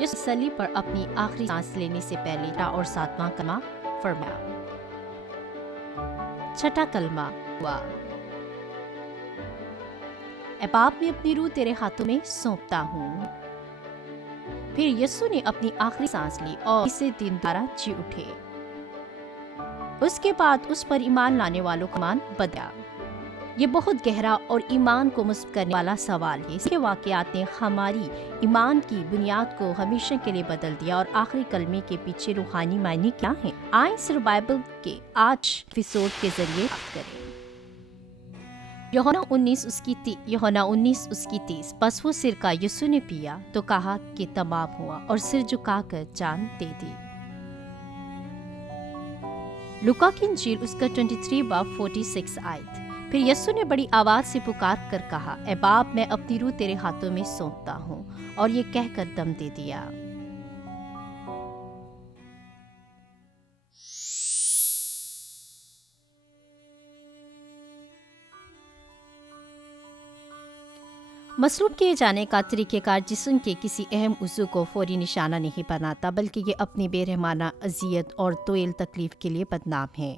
یسوع صلیب پر اپنی آخری سانس لینے سے پہلے چھٹا اور ساتواں کلمہ فرمایا۔ چھٹا کلمہ ہوا، اے باپ میں اپنی روح تیرے ہاتھوں میں سونپتا ہوں۔ پھر یسوع نے اپنی آخری سانس لی اور اسے دن دوبارہ جی اٹھے۔ اس کے بعد اس پر ایمان لانے والوں کا ایمان بدلا۔ یہ بہت گہرا اور ایمان کو مثبت کرنے والا سوال ہے۔ اس کے واقعات نے ہماری ایمان کی بنیاد کو ہمیشہ کے لیے بدل دیا اور آخری کلمے کے پیچھے روحانی معنی کیا ہے؟ آئیں صرف بائبل کے آج ایپیسوڈ کے ذریعے بات کریں۔ یوحنا 19 اس کی 30۔ پس وہ سرکہ یسوع نے پیا تو کہا کہ تمام ہوا، اور سر جھکا کر جان دے دی۔ لوکا کی انجیل اس کا 23 باب 46 آیت۔ پھر یسوع نے بڑی آواز سے پکار کر کہا، اے باپ میں اپنی روح تیرے ہاتھوں میں سونپتا ہوں، اور یہ کہہ کر دم دے دیا۔ مسلوب کیے جانے کا طریقہ کار جسم کے کسی اہم عضو کو فوری نشانہ نہیں بناتا، بلکہ یہ اپنی بے رحمانہ اذیت اور طویل تکلیف کے لیے بدنام ہے۔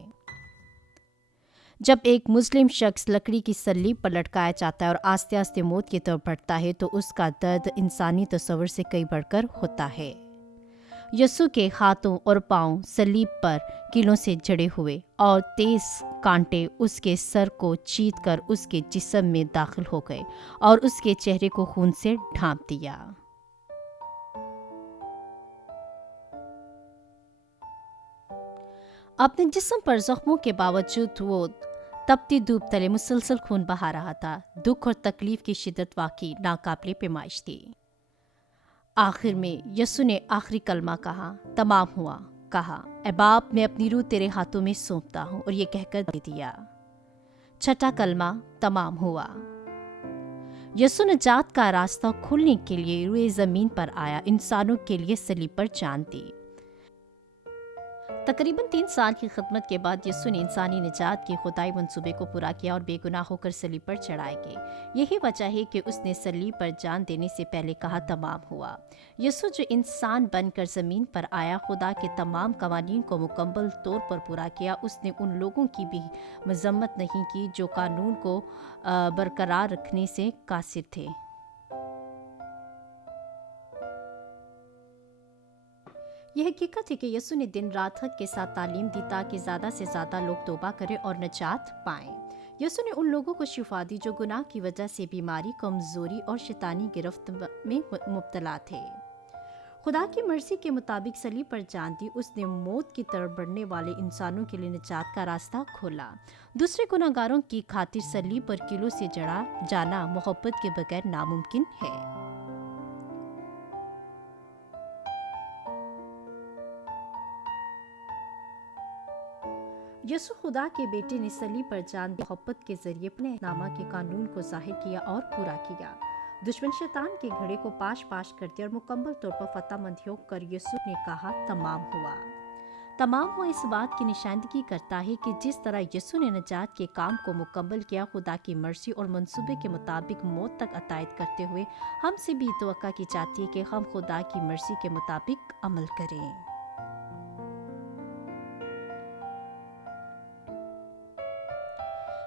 جب ایک مسلم شخص لکڑی کی سلیب پر لٹکایا جاتا ہے اور آہستہ آہستہ موت کی طرف بڑھتا ہے تو اس کا درد انسانی تصور سے کئی بڑھ کر ہوتا ہے۔ یسوع کے ہاتھوں اور پاؤں سلیب پر کیلوں سے جڑے ہوئے اور تیز کانٹے اس کے سر کو چیر کر اس کے جسم میں داخل ہو گئے اور اس کے چہرے کو خون سے ڈھانپ دیا۔ اپنے جسم پر زخموں کے باوجود وہ تپتی دھوپ تلے مسلسل خون بہا رہا تھا۔ دکھ اور تکلیف کی شدت واقعی ناقابل پیمائش تھی۔ آخر میں یسوع نے آخری کلمہ کہا، تمام ہوا، کہا، اے باپ میں اپنی روح تیرے ہاتھوں میں سونپتا ہوں، اور یہ کہہ کر دے دیا۔ چھٹا کلمہ تمام ہوا۔ یسوع نجات کا راستہ کھولنے کے لیے روئے زمین پر آیا، انسانوں کے لیے صلیب پر جان دی۔ تقریباً 3 سال کی خدمت کے بعد یسوع نے انسانی نجات کے خدائی منصوبے کو پورا کیا اور بے گناہ ہو کر صلیب پر چڑھائے گئے۔ یہی وجہ ہے کہ اس نے صلیب پر جان دینے سے پہلے کہا، تمام ہوا۔ یسوع جو انسان بن کر زمین پر آیا، خدا کے تمام قوانین کو مکمل طور پر پورا کیا۔ اس نے ان لوگوں کی بھی مذمت نہیں کی جو قانون کو برقرار رکھنے سے قاصر تھے۔ یہ حقیقت ہے کہ یسوع نے دن رات حق کے ساتھ تعلیم دی تاکہ زیادہ سے زیادہ لوگ توبہ کریں اور نجات پائیں۔ یسوع نے ان لوگوں کو شفا دی جو گناہ کی وجہ سے بیماری، کمزوری اور شیطانی گرفت میں مبتلا تھے۔ خدا کی مرضی کے مطابق صلیب پر جان دی۔ اس نے موت کی طرف بڑھنے والے انسانوں کے لیے نجات کا راستہ کھولا۔ دوسرے گناہ گاروں کی خاطر صلیب پر کیلوں سے جڑا جانا محبت کے بغیر ناممکن ہے۔ یسوع خدا کے بیٹے نے صلیب پر جان دی، محبت کے ذریعے اپنے نامہ کے قانون کو ظاہر کیا اور پورا کیا۔ دشمن شیطان کے گھڑے کو پاش کرتے اور مکمل طور پر فتح مند ہو کر یسوع نے کہا، تمام ہوا۔ تمام ہوا اس بات کی نشاندہی کرتا ہے کہ جس طرح یسوع نے نجات کے کام کو مکمل کیا، خدا کی مرضی اور منصوبے کے مطابق موت تک اطاعت کرتے ہوئے ہم سے بھی توقع کی جاتی ہے کہ ہم خدا کی مرضی کے مطابق عمل کریں۔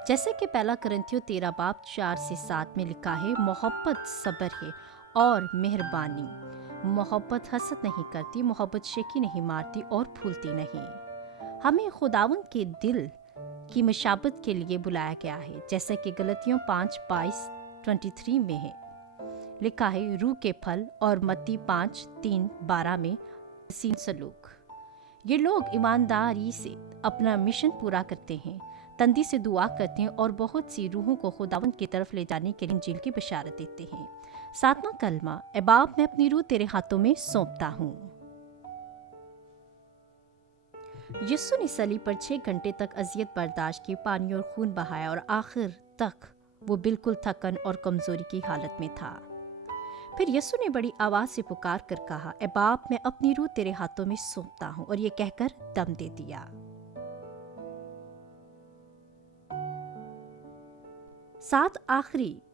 جیسے کہ پہلا کرنتھیوں 13 باب 4 سے 7 میں لکھا ہے، محبت صبر ہے اور مہربانی۔ محبت حسد نہیں کرتی، محبت شیخی نہیں مارتی اور پھولتی نہیں۔ ہمیں خداوند کے دل کی مشابہت کے لیے بلایا گیا ہے، جیسا کہ غلطیوں 5:22-23 میں ہے لکھا ہے، روح کے پھل، اور متی 5:3-12 میں حسین سلوک۔ یہ لوگ ایمانداری سے اپنا مشن پورا کرتے ہیں، تندی سے دعا کرتے ہیں اور بہت سی روحوں کو خداوند کی طرف لے جانے کے لیے انجیل کی بشارت دیتے ہیں۔ ساتواں کلمہ، اے باپ میں اپنی روح تیرے ہاتھوں میں سونپتا ہوں۔ یسوع نے صلیب پر 6 گھنٹے تک اذیت برداشت کی، پانی اور خون بہایا، اور آخر تک وہ بالکل تھکن اور کمزوری کی حالت میں تھا۔ پھر یسوع نے بڑی آواز سے پکار کر کہا، اے باپ میں اپنی روح تیرے ہاتھوں میں سونپتا ہوں، اور یہ کہہ کر دم دے دیا۔ سات آخری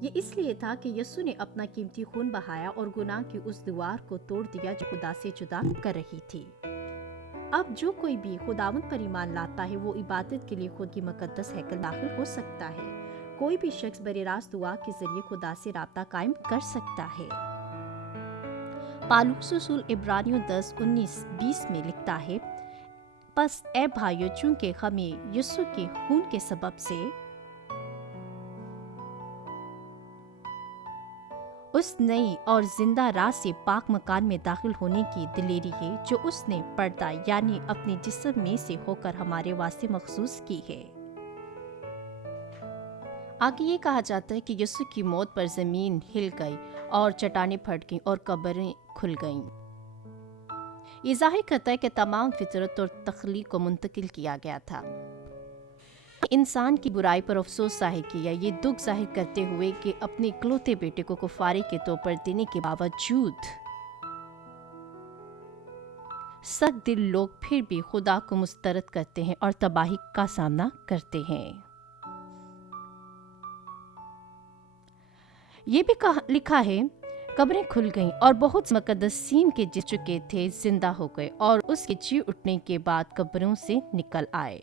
یہ اس لیے تھا کہ یسوع نے اپنا قیمتی خون بہایا اور گناہ کی اس دیوار کو توڑ دیا جو خدا سے جدا کر رہی تھی۔ اب جو کوئی بھی خداوند پر ایمان لاتا ہے وہ عبادت کے لیے خود کی مقدس ہیکل داخل ہو سکتا ہے۔ کوئی بھی شخص براہ راست دعا کے ذریعے خدا سے رابطہ قائم کر سکتا ہے۔ پالوس رسول عبرانیوں 10:19-20 میں لکھتا ہے، پس اے بھائیو، چونکہ ہمیں یسوع کے خون کے سبب سے اس نئی اور زندہ راہ سے پاک مکان میں داخل ہونے کی دلیری ہے جو اس نے پردہ یعنی اپنے جسم میں سے ہو کر ہمارے واسطے مخصوص کی ہے۔ آگے یہ کہا جاتا ہے کہ یسوع کی موت پر زمین ہل گئی اور چٹانیں پھٹ گئیں اور قبریں کھل گئیں۔ یہ ظاہر کرتا ہے کہ تمام فطرت اور تخلیق کو منتقل کیا گیا تھا۔ انسان کی برائی پر افسوس ظاہر کیا، یہ دکھ ظاہر کرتے ہوئے کہ اپنے اکلوتے بیٹے کو کفارے کے طور پر دینے کے باوجود سخت دل لوگ پھر بھی خدا کو مسترد کرتے ہیں اور تباہی کا سامنا کرتے ہیں۔ یہ بھی لکھا ہے، قبریں کھل گئیں اور بہت سے مقدسین کے جس چکے تھے زندہ ہو گئے اور اس کے جی اٹھنے کے بعد قبروں سے نکل آئے۔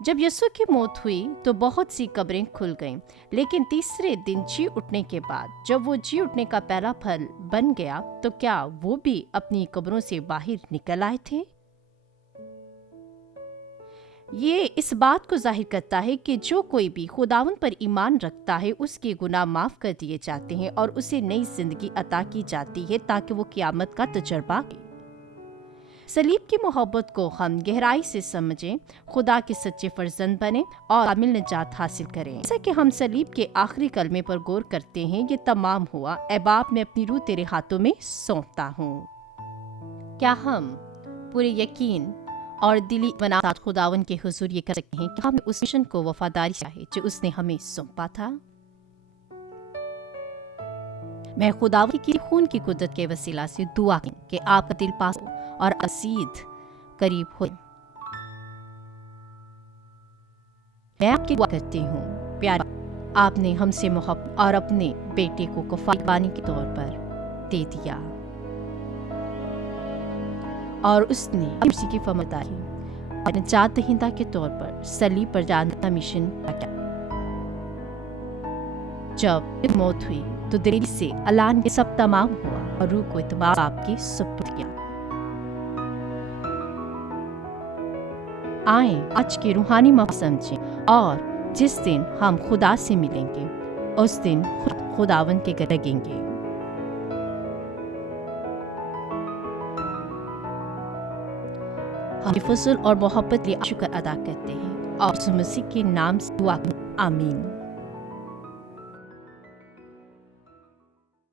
جب یسوع کی موت ہوئی تو بہت سی قبریں کھل گئیں، لیکن تیسرے دن جی اٹھنے کے بعد جب وہ جی اٹھنے کا پہلا پھل بن گیا تو کیا وہ بھی اپنی قبروں سے باہر نکل آئے تھے؟ یہ اس بات کو ظاہر کرتا ہے کہ جو کوئی بھی خداوند پر ایمان رکھتا ہے اس کے گناہ معاف کر دیے جاتے ہیں اور اسے نئی زندگی عطا کی جاتی ہے تاکہ وہ قیامت کا تجربہ کرے۔ صلیب کی محبت کو ہم گہرائی سے سمجھیں، خدا کے سچے فرزند بنیں اور کامل نجات حاصل کریں۔ جیسا کہ ہم صلیب کے آخری کلمے پر غور کرتے ہیں، یہ تمام ہوا، اے باپ میں اپنی روح تیرے ہاتھوں میں سونپتا ہوں۔ کیا ہم پورے یقین اور دلی بنات خداون کے حضور یہ کر سکتے ہیں کہ ہم اس مشن کو وفاداری سے ہے جو اس نے ہمیں سونپا تھا؟ میں خداوند کی خون کی قدرت کے وسیلہ سے دعا کروں کہ آپ کا دل پاس ہو اور مزید قریب ہو۔ میں آپ کی دعا کرتی ہوں، پیارے آپ نے ہم سے محبت اور اپنے بیٹے کو کفارہ بانی کے طور پر دے دیا، اور اس نے اسی کی فرمانداری اور نجات دہندہ کے طور پر صلیب پر جانے کا مشن کیا۔ جب موت ہوئی تو دلیری سے اعلان یہ سب تمام ہوا اور روح کو اتباع آپ کی سپرد کیا۔ آئیں آج کے روحانی مقصد سمجھیں اور جس دن ہم خدا سے ملیں گے اس دن خداون کے گھر لگیں گے۔ ہم فضل اور محبت لیے شکر ادا کرتے ہیں اور یسوع مسیح کے نام سے دعا کریں، آمین۔